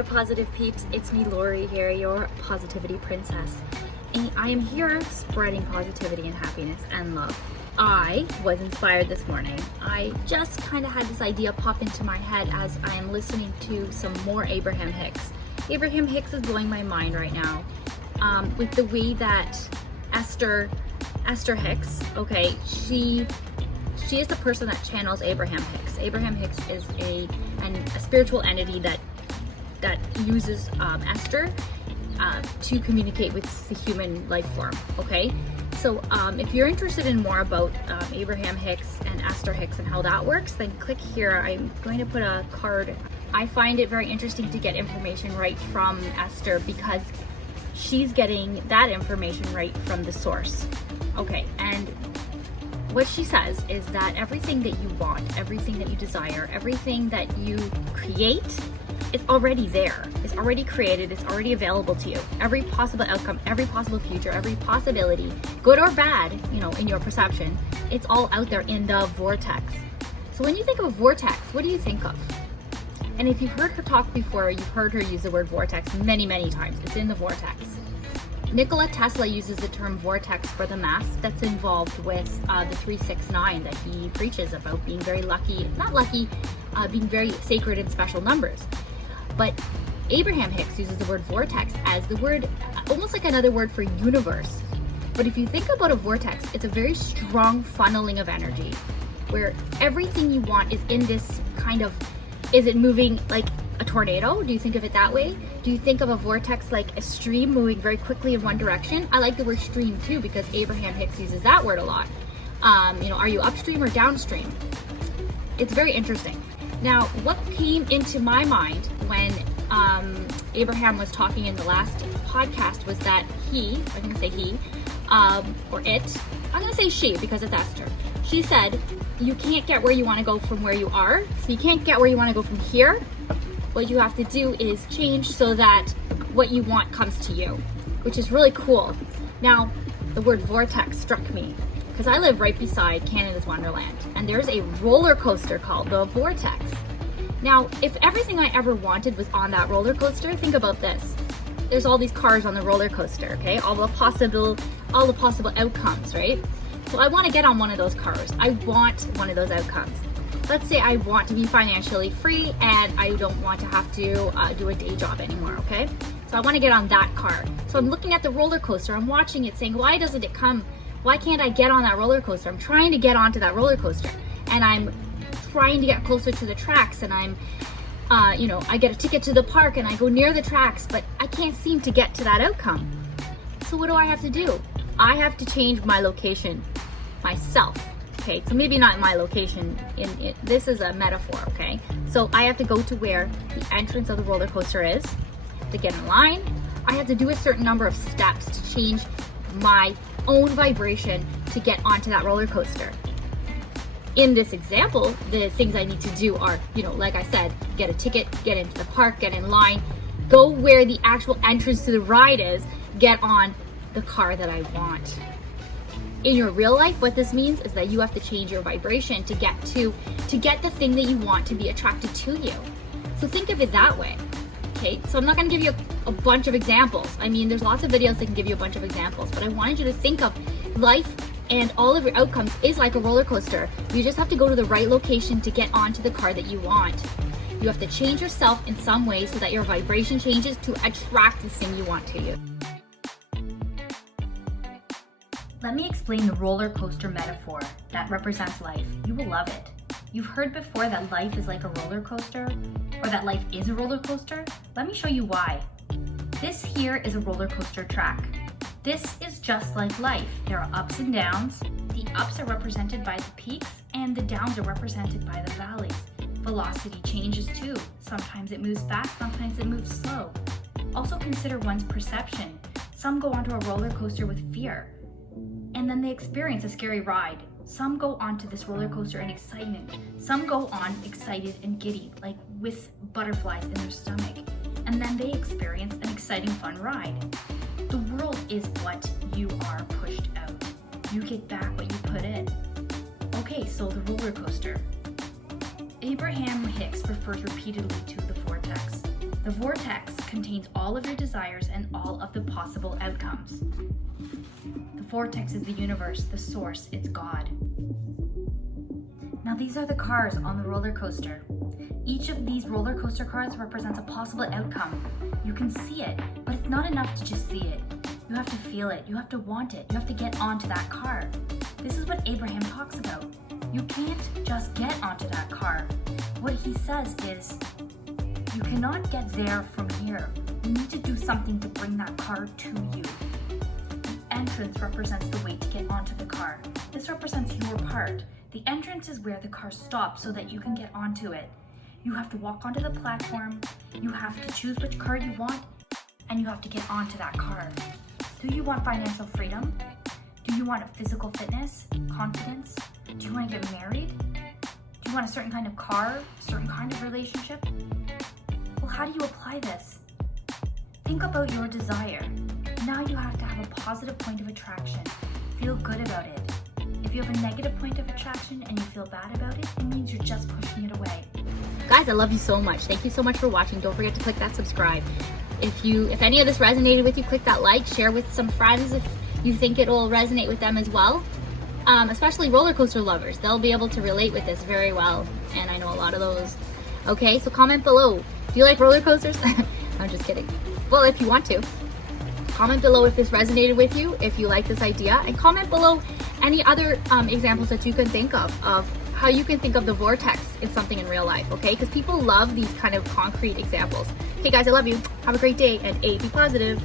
there, positive peeps. It's me, Lori here, your positivity princess. And I am here spreading positivity and happiness and love. I was inspired this morning. I just kind of had this idea pop into my head as I am listening to some more Abraham Hicks. Abraham Hicks is blowing my mind right now with the way that Esther Hicks, okay, she is the person that channels Abraham Hicks. Abraham Hicks is a spiritual entity that uses Esther to communicate with the human life form, okay? So if you're interested in more about Abraham Hicks and Esther Hicks and how that works, then click here. I'm going to put a card. I find it very interesting to get information right from Esther because she's getting that information right from the source. Okay, and what she says is that everything that you want, everything that you desire, everything that you create, it's already there. It's already created. It's already available to you. Every possible outcome, every possible future, every possibility, good or bad, in your perception, it's all out there in the vortex. So when you think of a vortex, what do you think of? And if you've heard her talk before, you've heard her use the word vortex many, many times. It's in the vortex. Nikola Tesla uses the term vortex for the math that's involved with the 369 that he preaches about being very being very sacred and special numbers. But Abraham Hicks uses the word vortex as the word, almost like another word for universe. But if you think about a vortex, it's a very strong funneling of energy where everything you want is in this kind of, is it moving like a tornado? Do you think of it that way? Do you think of a vortex like a stream moving very quickly in one direction? I like the word stream too because Abraham Hicks uses that word a lot. Are you upstream or downstream? It's very interesting. Now, what came into my mind when Abraham was talking in the last podcast was that I'm going to say he, or it, I'm going to say she because it's Esther. She said, you can't get where you want to go from where you are. So you can't get where you want to go from here. What you have to do is change so that what you want comes to you, which is really cool. Now, the word vortex struck me because I live right beside Canada's Wonderland, and there's a roller coaster called the Vortex. Now, if everything I ever wanted was on that roller coaster, think about this. There's all these cars on the roller coaster, okay? All the possible outcomes, right? So I want to get on one of those cars. I want one of those outcomes. Let's say I want to be financially free and I don't want to have to do a day job anymore, okay? So I want to get on that car. So I'm looking at the roller coaster, I'm watching it saying, why doesn't it come? Why can't I get on that roller coaster? I'm trying to get onto that roller coaster and I'm trying to get closer to the tracks and I'm, I get a ticket to the park and I go near the tracks, but I can't seem to get to that outcome. So what do I have to do? I have to change my location myself. Okay, so maybe not my location, this is a metaphor, okay? So I have to go to where the entrance of the roller coaster is to get in line. I have to do a certain number of steps to change my own vibration to get onto that roller coaster. In this example, the things I need to do are, like I said, get a ticket, get into the park, get in line, go where the actual entrance to the ride is, get on the car that I want. In your real life, what this means is that you have to change your vibration to get the thing that you want to be attracted to you. So think of it that way. Okay, so I'm not going to give you a bunch of examples. I mean, there's lots of videos that can give you a bunch of examples, but I wanted you to think of life and all of your outcomes is like a roller coaster. You just have to go to the right location to get onto the car that you want. You have to change yourself in some way so that your vibration changes to attract the thing you want to you. Let me explain the roller coaster metaphor that represents life. You will love it. You've heard before that life is like a roller coaster, or that life is a roller coaster. Let me show you why. This here is a roller coaster track. This is just like life. There are ups and downs. The ups are represented by the peaks, and the downs are represented by the valleys. Velocity changes too. Sometimes it moves fast, sometimes it moves slow. Also consider one's perception. Some go onto a roller coaster with fear, and then they experience a scary ride. Some go onto this roller coaster in excitement. Some go on excited and giddy, like with butterflies in their stomach. And then they experience an exciting, fun ride. The world is what you are pushed out. You get back what you put in. Okay, so the roller coaster. Abraham Hicks refers repeatedly to the vortex. The vortex contains all of your desires and all of the possible outcomes. The vortex is the universe, the source, it's God. Now these are the cars on the roller coaster. Each of these roller coaster cars represents a possible outcome. You can see it, but it's not enough to just see it. You have to feel it, you have to want it, you have to get onto that car. This is what Abraham talks about. You can't just get onto that car. What he says is, you cannot get there from here. You need to do something to bring that car to you. The entrance represents the way to get onto the car. This represents your part. The entrance is where the car stops so that you can get onto it. You have to walk onto the platform, you have to choose which car you want, and you have to get onto that car. Do you want financial freedom? Do you want physical fitness, confidence? Do you want to get married? Do you want a certain kind of car, a certain kind of relationship? Well, how do you apply this? Think about your desire. Now you have to have a positive point of attraction. Feel good about it. If you have a negative point of attraction and you feel bad about it, it means you're just pushing it away. Guys, I love you so much. Thank you so much for watching. Don't forget to click that subscribe. If any of this resonated with you, click that like, share with some friends if you think it will resonate with them as well. Especially roller coaster lovers. They'll be able to relate with this very well. And I know a lot of those. Okay, so comment below. Do you like roller coasters? I'm just kidding. Well, if you want to. Comment below if this resonated with you, if you like this idea, and comment below any other examples that you can think of how you can think of the vortex in something in real life, okay? Because people love these kind of concrete examples. Okay guys, I love you. Have a great day, and be positive.